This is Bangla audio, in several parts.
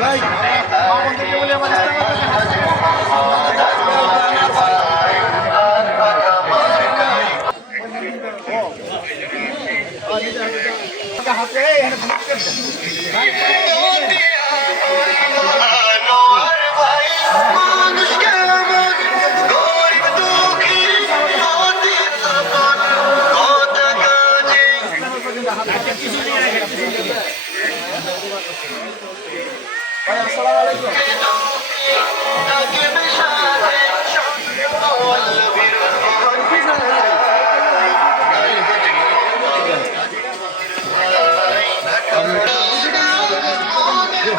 ভাই মা বন্ধুকে বলে আমার হাতে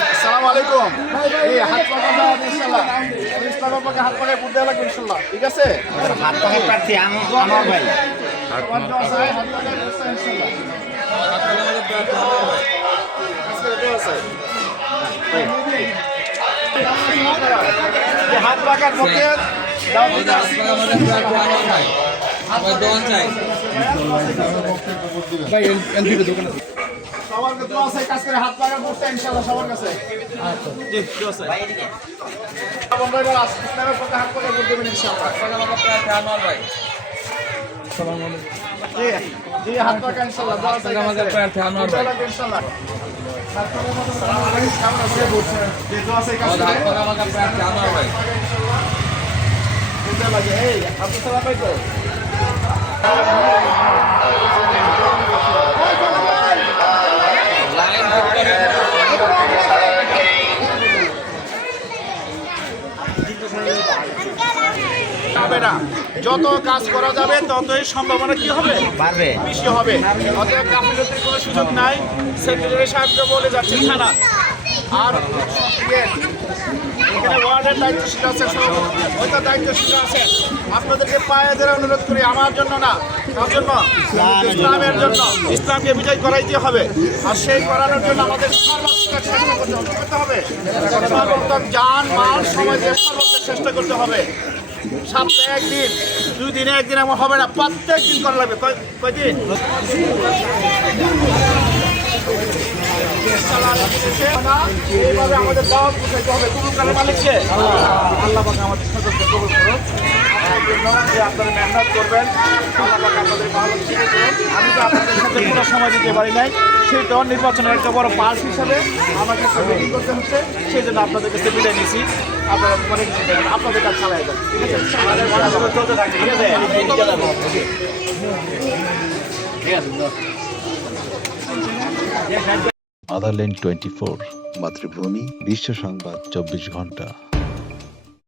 আসসালামাইকুম। এই হাত পাকা ইনশাআল্লাহ ইসলামের পাকা হাত পাকায় বুঝতে লাগবে ইনশাআল্লাহ। ঠিক আছে হাত পাখা প্রার্থী আমার ভাই হাত পাকার মধ্যে সবার কাছে আছে কাজ করে হাত পাকা করতে ইনশাআল্লাহ সবার কাছে। জি কি আছে বন্ধুরা এবার ইসলামের পাকা হাত পাকা করতে দেবেন ইনশাআল্লাহ। আমার ভাই জি জি হাত পাকা ইনশাআল্লাহ দোয়া আছে আমাদের প্রার্থী আমার ভাই ইনশাআল্লাহ। আসসালামু আলাইকুম কেমন আছেন? জি দোয়া আছে কাজ করে আমাদের প্রার্থী আমার ভাই বুঝতে লাগে এই আপনার সালাম ভাই তো যত কাজ করা যাবে ততই সম্ভাবনা কি হবে পারবে বেশি হবে। অতএব গাফিলতির কোনো সুযোগ নাই। সেক্রেটারি সাহেবকে বলে যাচ্ছে থানা আর এখানে ওয়ার্ডের দায়িত্বশীল আছে ওইটা দায়িত্বশীল আছে। আপনাদেরকে পায়ে ধরে অনুরোধ করি আমার জন্য না কার জন্য ইসলামের জন্য ইসলামকে বিজয় করাইতে হবে। আর সেই করানোর জন্য আমাদের সর্বাত্মক চেষ্টা করতে হবে সর্বাত্মক জান মাল সময় দিয়ে সর্বাত্মক চেষ্টা করতে হবে। সপ্তাহে একদিন 2 দিনে একদিন এমন হবে না প্রত্যেক দিন করা লাগবে। কয়দিন এইভাবে আমাদের দাওয়াত পৌঁছাইতে হবে। কবুল করার মালিককে আল্লাহ পাক আমাদের সদস্য কবুল করুন। যে আপনারা মেহনত করবেন আল্লাহ পাক আপনাদের ভালো কিছু করুন। আমি তো আপনাদের সাথে পুরো সময় দিতে পারি নাই সেই তো নির্বাচনের একটা বড় পার্স হিসাবে আমাকে মিটিং করতে হচ্ছে সেই জন্য আপনাদের কাছে বিদায় নিয়েছি। আপনারা মনে কিছু দেবেন আপনাদের কাজ চালাই যান। ঠিক আছে চলতে থাকবে ঠিক আছে। আদারল্যান্ড 24 মাতৃভূমি বিশ্ব সংবাদ 24 ঘন্টা।